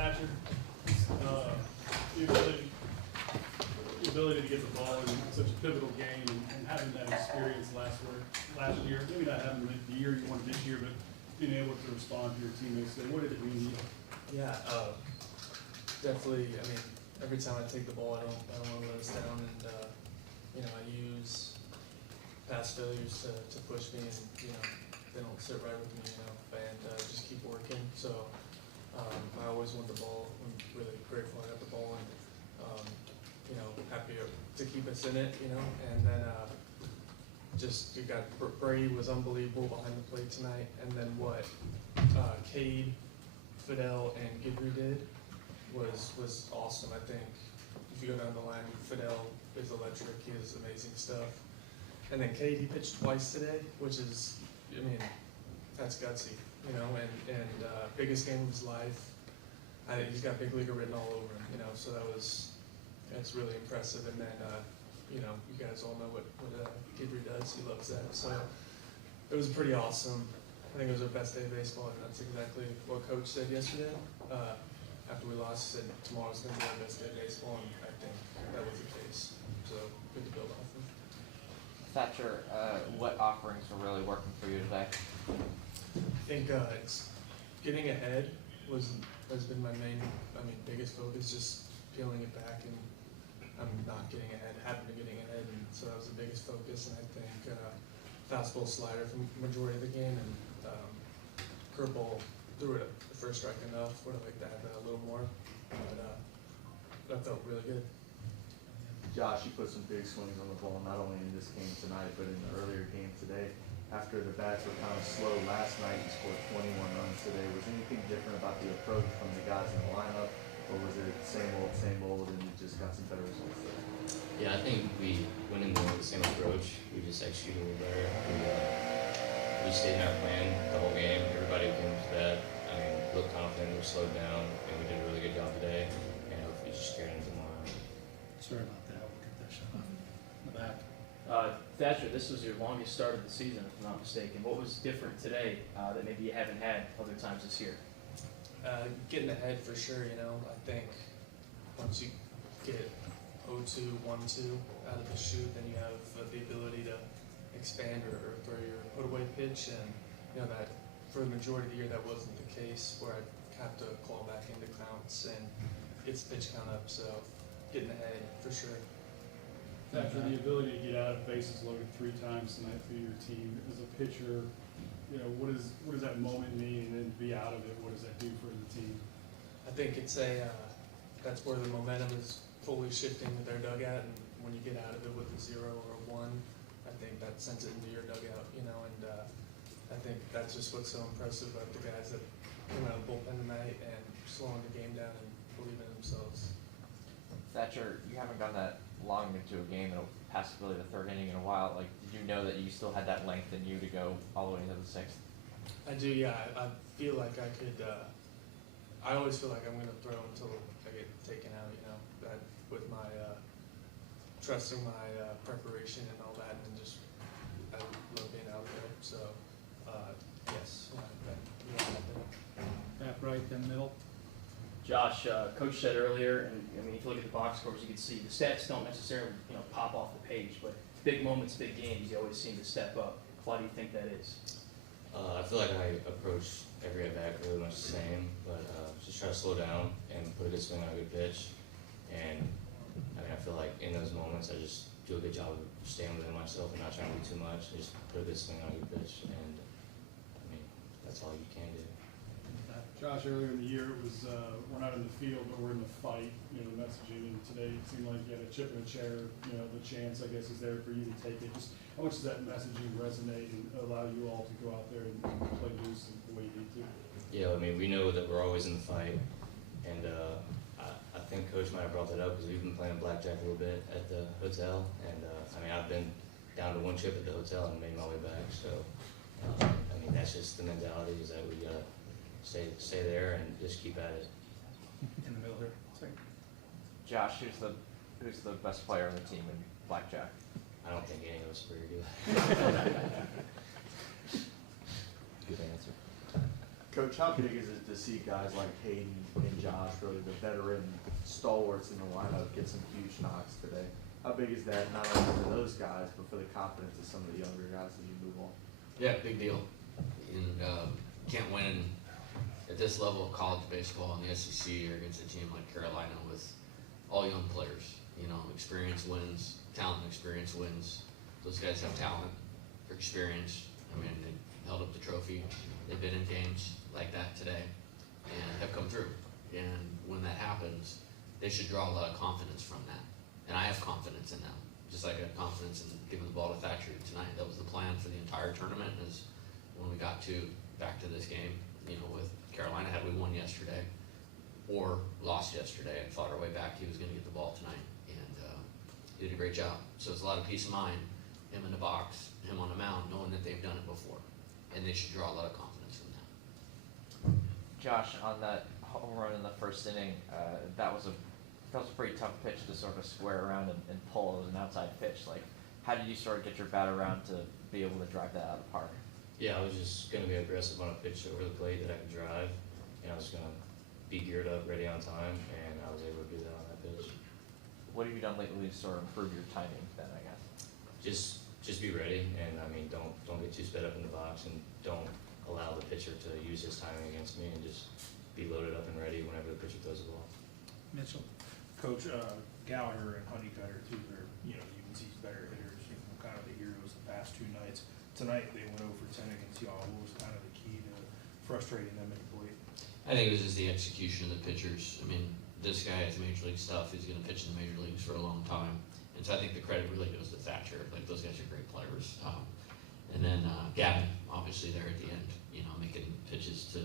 Thatcher, the ability to get the ball in such a pivotal game and having that experience last year, maybe not having the year you wanted this year, but being able to respond to your teammates. So what did it mean to you? Yeah, definitely. I mean, every time I take the ball, I don't want to let us down, and I use past failures to push me, and they don't sit right with me, and just keep working. So I always want the ball. I'm really grateful I got the ball, and happy to keep us in it, and then just you got Brady was unbelievable behind the plate tonight, and then what Cade, Fidel, and Gidry did was awesome. I think if you go down the line, Fidel is electric. He has amazing stuff, and then Cade, he pitched twice today, which is, I mean, that's gutsy, and biggest game of his life. He's got big leaguer written all over him, so that's really impressive. And then, you guys all know what Gidry does. He loves that. So it was pretty awesome. I think it was our best day of baseball, and that's exactly what Coach said yesterday. After we lost, he said tomorrow's going to be our best day of baseball, and I think that was the case. So good to build off of. Thatcher, what offerings are really working for you today? I think it's getting ahead has been my biggest focus, just peeling it back, and I'm not getting ahead, haven't been getting ahead, and so that was the biggest focus. And I think fastball slider for the majority of the game, and curveball threw it the first strike enough. Would have liked to have that a little more, but that felt really good. Josh, you put some big swings on the ball, not only in this game tonight, but in the earlier game today. After the bats were kind of slow last night, you scored 21 runs today. Was anything different about the approach from the guys in the lineup, or was it same old, and you just got some better results there? Yeah, I think we went in with the same approach. We just executed a little better. We stayed in our plan the whole game. Everybody came to bat. Looked confident. We slowed down, and we did a really good job today. And hopefully just carry it tomorrow. Sorry about that. We'll get that shot off in the back. Thatcher, this was your longest start of the season, if I'm not mistaken. What was different today that maybe you haven't had other times this year? Getting ahead for sure, I think once you get 0-2, 1-2 out of the chute, then you have the ability to expand or throw your put-away pitch, and that for the majority of the year that wasn't the case, where I'd have to claw back into counts and get the pitch count up, so getting ahead for sure. Thatcher, the ability to get out of bases loaded 3 times tonight for your team as a pitcher, what does that moment mean, and then be out of it, what does that do for the team? I think it's that's where the momentum is fully shifting with their dugout, and when you get out of it with a 0 or a 1, I think that sends it into your dugout, and I think that's just what's so impressive about the guys that came out of the bullpen tonight and slowing the game down and believing in themselves. Thatcher, you haven't gone that long into a game, past really the 3rd inning in a while. Like, did you know that you still had that length in you to go all the way into the 6th? I do, yeah. I feel like I could. I always feel like I'm going to throw until I get taken out. That with my trusting my preparation and all that, and just I love being out there. So yes, Back right, then middle. Josh, Coach said earlier, and if you look at the box scores, you can see the stats don't necessarily pop off the page, but big moments, big games, you always seem to step up. Why do you think that is? I feel like I approach every at bat really much the same, but just try to slow down and put a good swing on a good pitch. And I feel like in those moments, I just do a good job of staying within myself and not trying to do too much. Just put a good swing on a good pitch, and that's all you can do. Josh, earlier in the year, it was we're not in the field, but we're in the fight. The messaging, and today it seemed like you had a chip in a chair. The chance, I guess, is there for you to take it. Just how much does that messaging resonate and allow you all to go out there and play loose the way you need to? Yeah, we know that we're always in the fight, and I think Coach might have brought that up because we've been playing blackjack a little bit at the hotel, and I've been down to 1 chip at the hotel and made my way back. So that's just the mentality, is that we gotta stay there and just keep at it. In the middle here. Sorry. Josh, who's the best player on the team in blackjack? I don't think any of us really do. Good answer. Coach, how big is it to see guys like Hayden and Josh Josh, really the veteran stalwarts in the lineup, get some huge knocks today. How big is that not only for those guys, but for the confidence of some of the younger guys as you move on? Yeah, big deal. And can't win at this level of college baseball in the SEC or against a team like Carolina with all young players. You know, experience wins, talent and experience wins. Those guys have talent, experience. I mean, they held up the trophy. They've been in games like that today and have come through. And when that happens, they should draw a lot of confidence from that. And I have confidence in them, just like I have confidence in giving the ball to Thatcher tonight. That was the plan for the entire tournament. Is when we got back to this game, you know, with Carolina, had we won yesterday or lost yesterday and fought our way back, he was going to get the ball tonight, and he did a great job. So it's a lot of peace of mind, him in the box, him on the mound, knowing that they've done it before, and they should draw a lot of confidence from that. Josh, on that home run in the first inning, that was a pretty tough pitch to sort of square around and pull. It was an outside pitch. Like, how did you sort of get your bat around to be able to drive that out of the park? Yeah, I was just going to be aggressive on a pitch over the plate that I could drive, and I was going to be geared up, ready on time, and I was able to do that on that pitch. What have you done lately to sort of improve your timing then, I guess? Just be ready, and I mean, don't get too sped up in the box, and don't allow the pitcher to use his timing against me, and just be loaded up and ready whenever the pitcher throws the ball. Mitchell, Coach Gallagher and Honeycutter too. They're UNC's better hitters, kind of the heroes the past two nights. Tonight they went over 10 against y'all. What was kind of the key to frustrating them at the plate? I think it was just the execution of the pitchers. I mean, this guy has major league stuff. He's going to pitch in the major leagues for a long time. And so I think the credit really goes to Thatcher. Like, those guys are great players. And then Gavin, obviously, there at the end, you know, making pitches to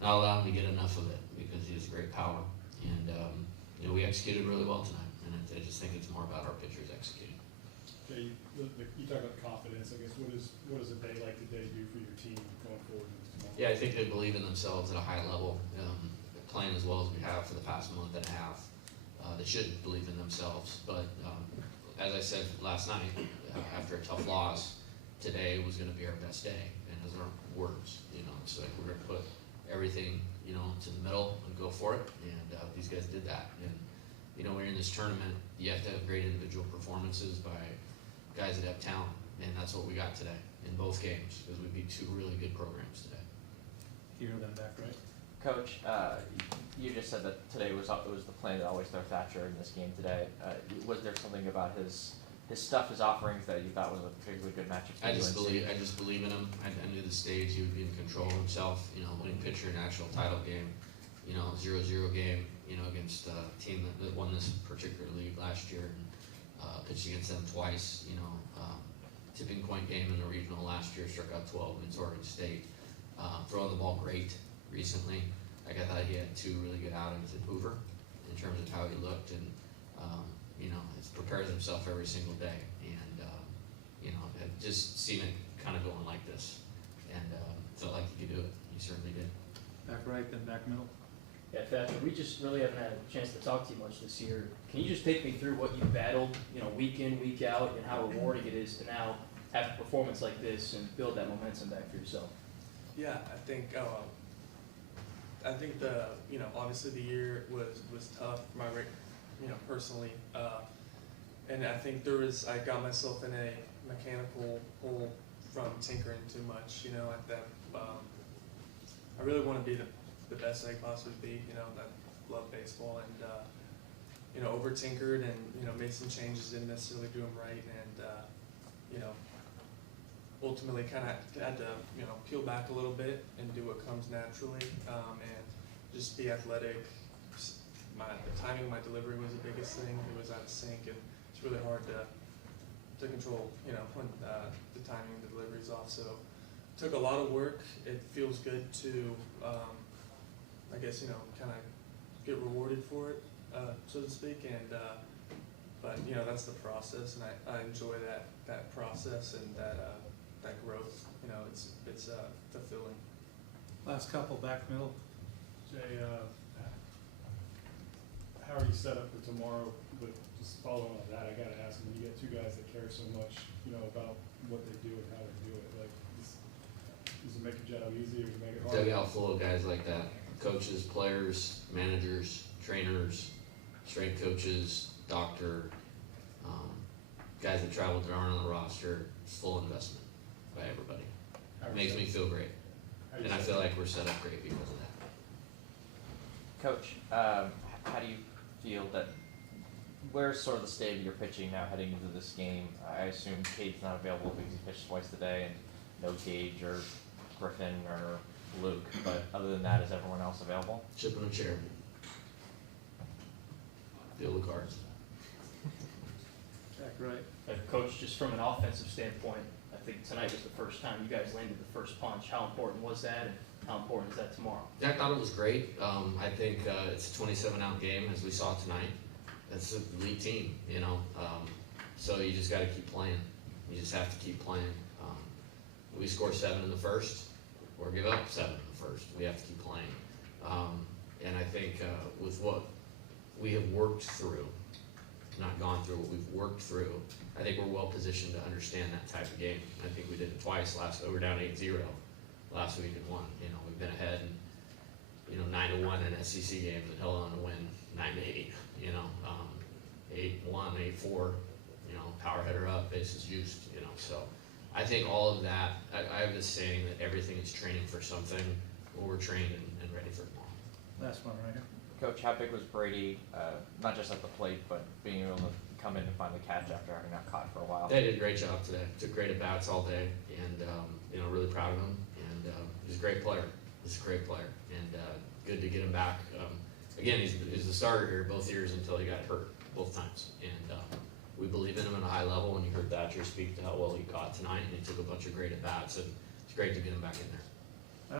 not allow him to get enough of it because he has great power. And, you know, we executed really well tonight. And I just think it's more about our pitchers executing. Jay, you talk about confidence. I guess what does a day like today do for your team going forward into tomorrow? Yeah, I think they believe in themselves at a high level. Playing as well as we have for the past month and a half, they should believe in themselves. But as I said last night, after a tough loss, today was going to be our best day. And those aren't words, you know. So we're going to put everything, you know, to the middle and go for it. And these guys did that. And you know, when you're in this tournament, you have to have great individual performances by guys that have talent, and that's what we got today in both games because we beat two really good programs today. Hero then back right. Coach, you just said that today was the plan to always throw Thatcher in this game today. Was there something about his stuff, his offerings that you thought was a particularly good matchup for I just UNC? believe in him. I knew the stage he would be in control of himself. You know, winning pitcher national title game, you know, 0-0 game, you know, against a team that won this particular league last year, and pitched against them twice. You know, tipping point game in the regional last year, struck out 12 against Oregon State. Throwing the ball great recently. Like, I thought he had two really good outings at Hoover in terms of how he looked, and you know, he prepares himself every single day, and you know, I've just seen it kind of going like this, and felt like he could do it. He certainly did. Back right, then back middle. Yeah, Thatcher, we just really haven't had a chance to talk to you much this year. Can you just take me through what you battled, you know, week in, week out, and how rewarding it is to now have a performance like this and build that momentum back for yourself? Yeah, I think the, you know, obviously the year was tough for personally, and I think I got myself in a mechanical hole from tinkering too much, you know, I really want to be the best I could possibly be, you know, I love baseball, and you know, over tinkered and, you know, made some changes, didn't necessarily do them right, and you know, ultimately kind of had to, you know, peel back a little bit and do what comes naturally, and just be athletic. The timing of my delivery was the biggest thing. It was out of sync, and it's really hard to control, you know, when the timing of the delivery is off. So it took a lot of work. It feels good to, I guess, you know, kind of get rewarded for it, so to speak. And but you know, that's the process, and I enjoy that process and that growth. You know, it's fulfilling. Last couple, back middle. Jay, how are you set up for tomorrow? But just following on that, I got to ask, when you get two guys that care so much, you know, about what they do and how they do it, like, does it make your job easier to make it harder? Dugout full of guys like that, coaches, players, managers, strength coaches, doctor, guys that traveled that aren't on the roster. It's full investment by everybody. It makes me feel great, and I feel like we're set up great because of that. Coach, how do you feel that, where's sort of the state of your pitching now heading into this game? I assume Cade's not available because he pitched twice today, and no Gage or Griffin or Luke, but other than that, is everyone else available? Chip in a chair. Deal the cards. Right. Coach, just from an offensive standpoint, I think tonight was the first time you guys landed the first punch. How important was that, and how important is that tomorrow? Yeah, I thought it was great. I think it's a 27-out game, as we saw tonight. That's an elite team, you know. So you just got to keep playing. You just have to keep playing. We score 7 in the first, or give up 7 in the first. We have to keep playing. And I think with what we have worked through, not gone through, what we've worked through, I think we're well positioned to understand that type of game. I think we did it twice we were down 8-0 last week and won. You know, we've been ahead and, you know, 9-1 in SEC games and held on to win 9-8, you know, 8-1, 8-4, you know, power header up, bases juiced, you know. So I think all of that, I have this saying that everything is training for something. Well, we're trained and ready for tomorrow. Last one right here. Coach, how big was Brady, not just at the plate, but being able to come in and find the catch after having not caught for a while? They did a great job today. Took great at-bats all day, and, you know, really proud of him. And he's a great player. He's a great player, and good to get him back. Again, he's the starter here both years until he got hurt, both times. And we believe in him at a high level, and you heard Thatcher speak to how well he caught tonight, and he took a bunch of great at-bats, and it's great to get him back in there.